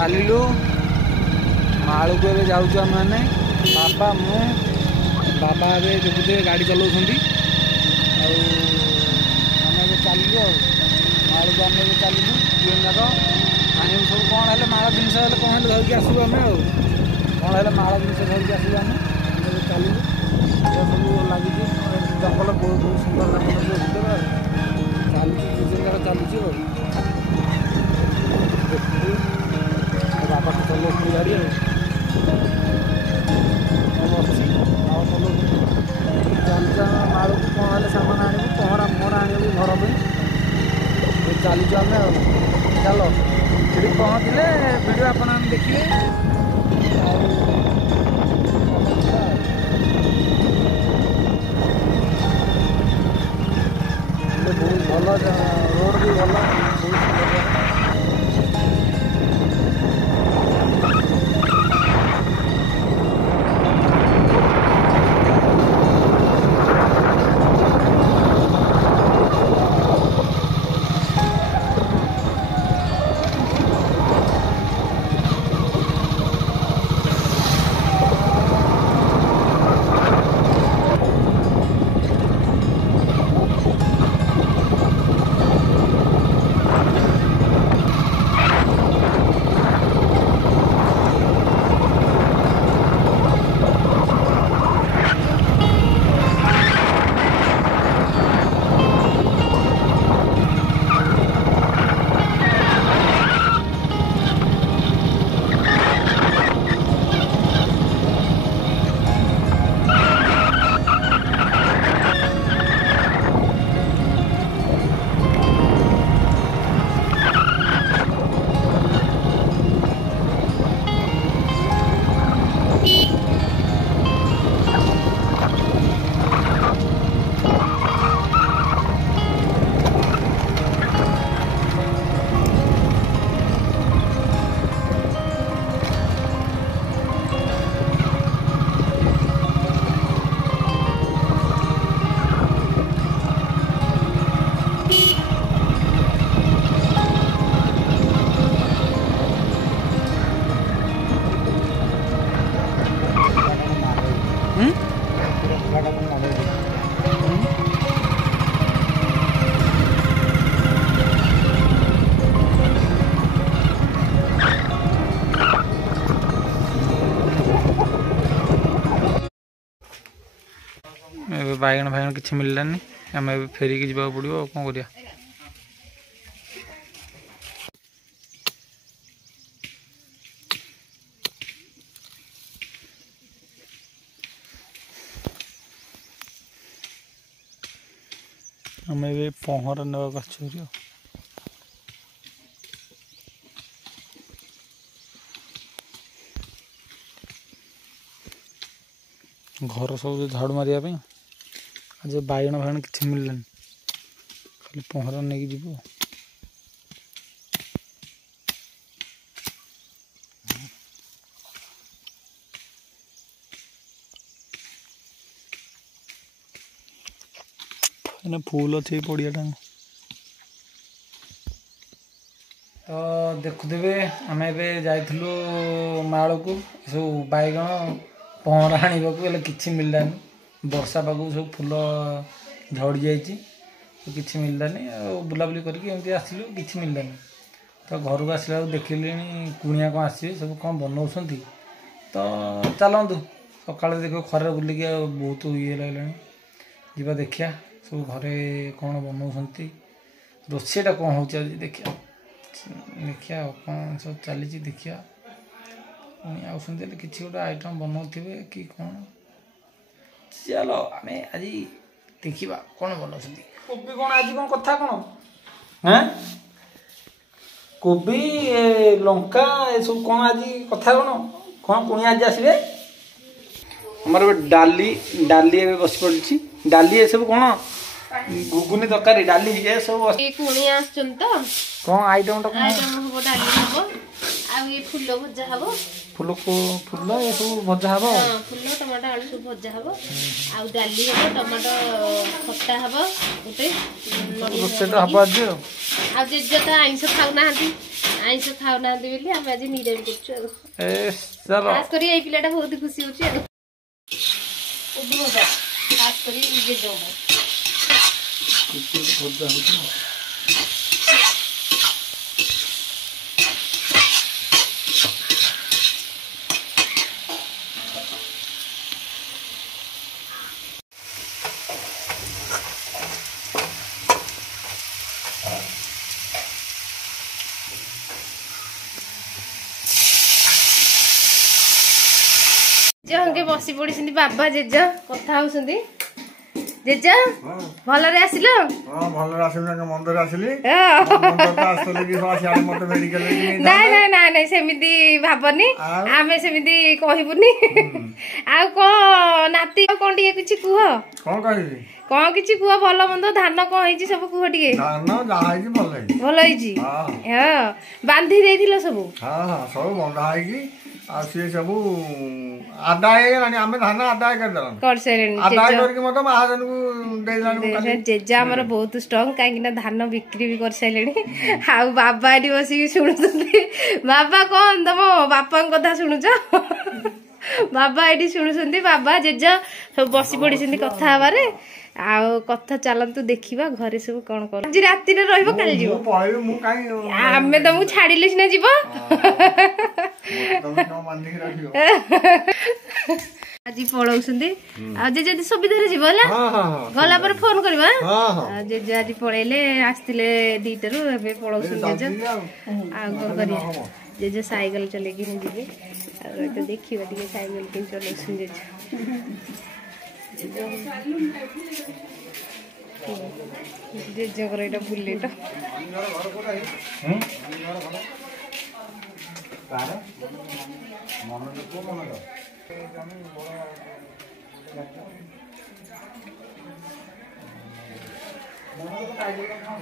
चलू मालू को ए जाऊँ आम मैंने बाबा मु बाबा ए देखुए गाड़ी चलाऊँ आम चलू मालू को आम चलू तीन जाक आने सब कौन है माल जिन कौन है धरिकी आसू आम कौन है माल जिन धरिकी आसू आम चलू सब लगी जंगल बहुत बहुत सुंदर चलू तीन जाक चलुची बाबा तो चलो गाड़ी अच्छी चलो चलचा माल कौन है सामान आने पहरा मोहरा आने घर पर चलुच आम चलो ये पहुँचले वीडियो आपन देखिए बहुत भल रोड भी भल बैगण फैगण किसी मिललानी आम फेरिकी जावाक पड़ो कौन करिया आम ए पहरा नाक घर सब झाड़ू मारे आज बैगण फैगण किसी मिललानी खाली पहरा नहीं जीव फूल अच्छे पड़िया तो देखुवे आम जाइलु माल को सब बैगण पहरा आने कि मिललानी वर्षा पाग सब फूल झड़ी जाइए तो किसी मिललानी बुलाबुली करके आसिलु कि मिललानी तो घर को आसला देखिले कुणिया कौन आसवे सब कौन बनाऊँ तो चलतु सका देख खर बुलिक बहुत ये लगे जीवा देखिया सब घरे कौन बनाऊँ रोषेटा कौन हो देखिया देखिया कौन सब चली देखिया पुणी आसते किसी गोटे आइटम बनाऊे कि कौन चलो आम आज देखा कौन बनाऊँ कोबी कौन आज कौन कथा कौन हाँ कोबी लंका सब कौन आज कथा कौन कौन पुणी आज आसवे हमारे डाली डाली बस पड़ी डाली ये सब कौन गुगुनी तरकारी डाली ये सब कौन आइटम फूल भजा हम फूल को फूल ये सब भजा हम फूल टमाटो आलू सब भजा हम आ डाली हम टमाटो खट्टा हम गोटे रोसेट हम आज जेजेटा आइंस खाऊ ना आइंष खाऊनाहांती बोली आम आज निरामी करछु ए चलो खास करी एई पिलाटा बहुत खुशी होची खास करी जे जो हंगे बसी पड़ी बाबा जेज कथा होउसंदी जेज भलरे आसिलो हां भलरे आसिलो मंदिर आसिली नाइ नाइ नाइ नाइ सेमिति भाबनी आमे सेमिति कहिबुनी आ को नाती कोन टिके किछि कुह कोन कहिबी कोन किछि कुह भलो मंद धान को हिची सब कुह टिके धान जा हिची भलो हिची हां बांधी देथिलो सब हां हां सब बंधा हिची आ से सब आदाय रानी आमे धान आदाय कर दलन कर सेरेन आदाय करके मत महाजन को दे जानी जेजा हमर बहुत स्ट्रांग काहे कि ना धान बिक्री भी कर सैलेनी आ बाबा एडी बसी सुनुतली बाबा कोन तमो बापा कथा सुनुछ बाबा एडी सुनुसंती बाबा जेजा सब बसी पड़ी सिंदी कथा हबारे आ कथा चलंतु देखिबा घरे सब कोन कर आज राती रे रहबो काल जीवो पळेबो मु काई आमे तमु छाडिले सिना जीवो आज पळौसंदी आ जे जदी सुविधा रे जीवो हला हां हां गला पर फोन करबा हां हां जे जे आज पळेले आस्तिले दीटरू एबे पळौसंदी जे आ को करिया जे जे साइकिल चले कि जीवे आ तो देखिबा दिके साइकिल के चलौसंदी जे जगरे एटा बुलेट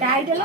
टाइटल